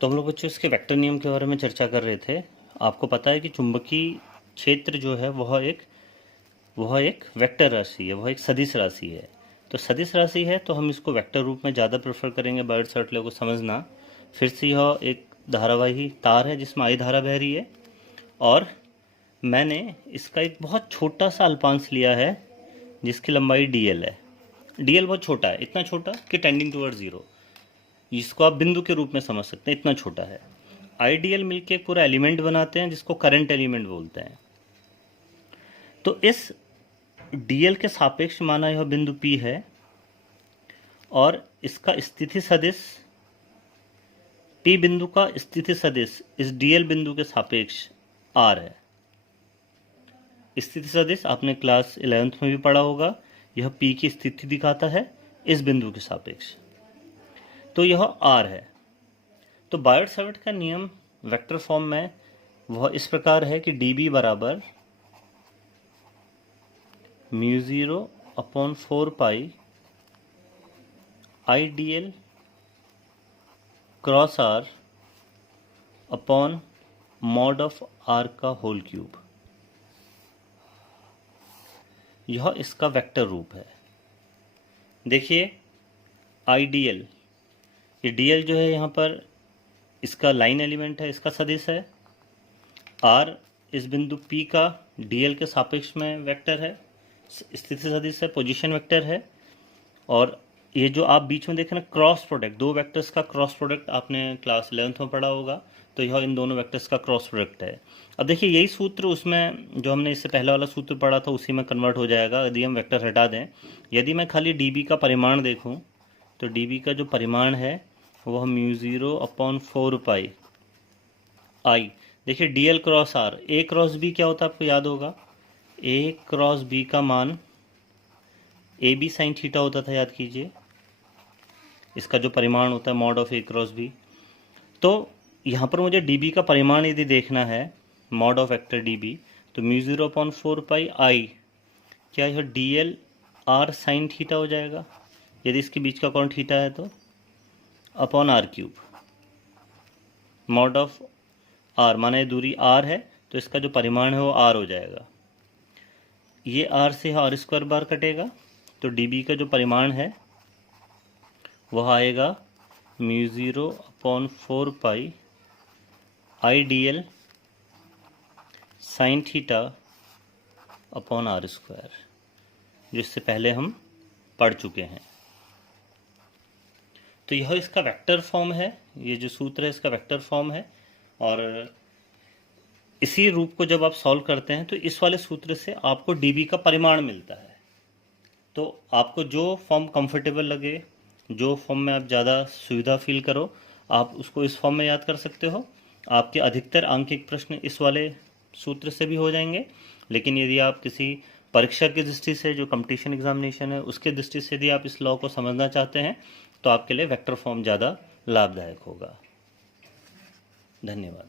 तो हम लोग बच्चों इसके वेक्टर नियम के बारे में चर्चा कर रहे थे। आपको पता है कि चुंबकीय क्षेत्र जो है वह एक वेक्टर राशि है, वह एक सदिश राशि है। तो सदिश राशि है तो हम इसको वेक्टर रूप में ज़्यादा प्रेफर करेंगे। बायोट सावर्ट को समझना। फिर से यह एक धारावाही तार है जिसमें I धारा बह रही है, और मैंने इसका एक बहुत छोटा सा अल्पांश लिया है जिसकी लंबाई dl है। dl बहुत छोटा है, इतना छोटा कि टेंडिंग टूवर्ड जीरो। इसको आप बिंदु के रूप में समझ सकते हैं, इतना छोटा है। आइडियल मिलके एक पूरा एलिमेंट बनाते हैं जिसको करंट एलिमेंट बोलते हैं। तो इस dl के सापेक्ष माना यह बिंदु P है, और इसका स्थिति सदिश P बिंदु का स्थिति सदिश इस dl बिंदु के सापेक्ष R है। स्थिति सदिश आपने क्लास 11th में भी पढ़ा होगा। यह P की स्थिति दिखाता है इस बिंदु के सापेक्ष, तो यह R है। तो बायोट सावर्ट का नियम वेक्टर फॉर्म में वह इस प्रकार है कि dB बराबर μ0/4π IDL cross R upon mod of R का होल क्यूब। यह इसका वेक्टर रूप है। देखिए IDL, ये DL जो है यहाँ पर इसका लाइन एलिमेंट है, इसका सदिश है। R इस बिंदु P का DL के सापेक्ष में वेक्टर है, स्थिति सदिश है, पोजीशन वेक्टर है। और ये जो आप बीच में देख रहे हैं क्रॉस प्रोडक्ट, दो वेक्टर्स का क्रॉस प्रोडक्ट आपने क्लास 11th में पढ़ा होगा। तो यह इन दोनों वेक्टर्स का क्रॉस प्रोडक्ट है। अब देखिए यही सूत्र उसमें जो हमने इससे पहला वाला सूत्र पढ़ा था उसी में कन्वर्ट हो जाएगा यदि हम वेक्टर हटा दें। यदि मैं खाली dB का परिमाण देखूं तो dB का जो परिमाण है वह μ0/4π I। देखिए dl cross R, A cross B क्या होता है आपको याद होगा। A क्रॉस B का मान AB साइन थीटा होता था, याद कीजिए। इसका जो परिमाण होता है mod of A cross B। तो यहाँ पर मुझे dB का परिमाण यदि देखना है, मॉड ऑफ वेक्टर dB, तो μ0/4π I, क्या यह dl R साइन थीटा हो जाएगा यदि इसके बीच का कोण थीटा है तो, upon R cube. Mod of R माना ये दूरी R है तो इसका जो परिमाण है वो R हो जाएगा। ये R से R² बार कटेगा, तो dB का जो परिमाण है वह आएगा μ0/4π IDL sine theta upon R², जिससे पहले हम पढ़ चुके हैं। तो यह इसका वेक्टर फॉर्म है, ये जो सूत्र है इसका वेक्टर फॉर्म है। और इसी रूप को जब आप सॉल्व करते हैं तो इस वाले सूत्र से आपको dB का परिमाण मिलता है। तो आपको जो फॉर्म कंफर्टेबल लगे, जो फॉर्म में आप ज़्यादा सुविधा फील करो, आप उसको इस फॉर्म में याद कर सकते हो। आपके अधिकतर आंकिक प्रश्न इस वाले सूत्र से भी हो जाएंगे। लेकिन यदि आप किसी परीक्षा की दृष्टि से, जो कंपटीशन एग्जामिनेशन है उसके दृष्टि से यदि आप इस लॉ को समझना चाहते हैं तो आपके लिए वेक्टर फॉर्म ज़्यादा लाभदायक होगा। धन्यवाद।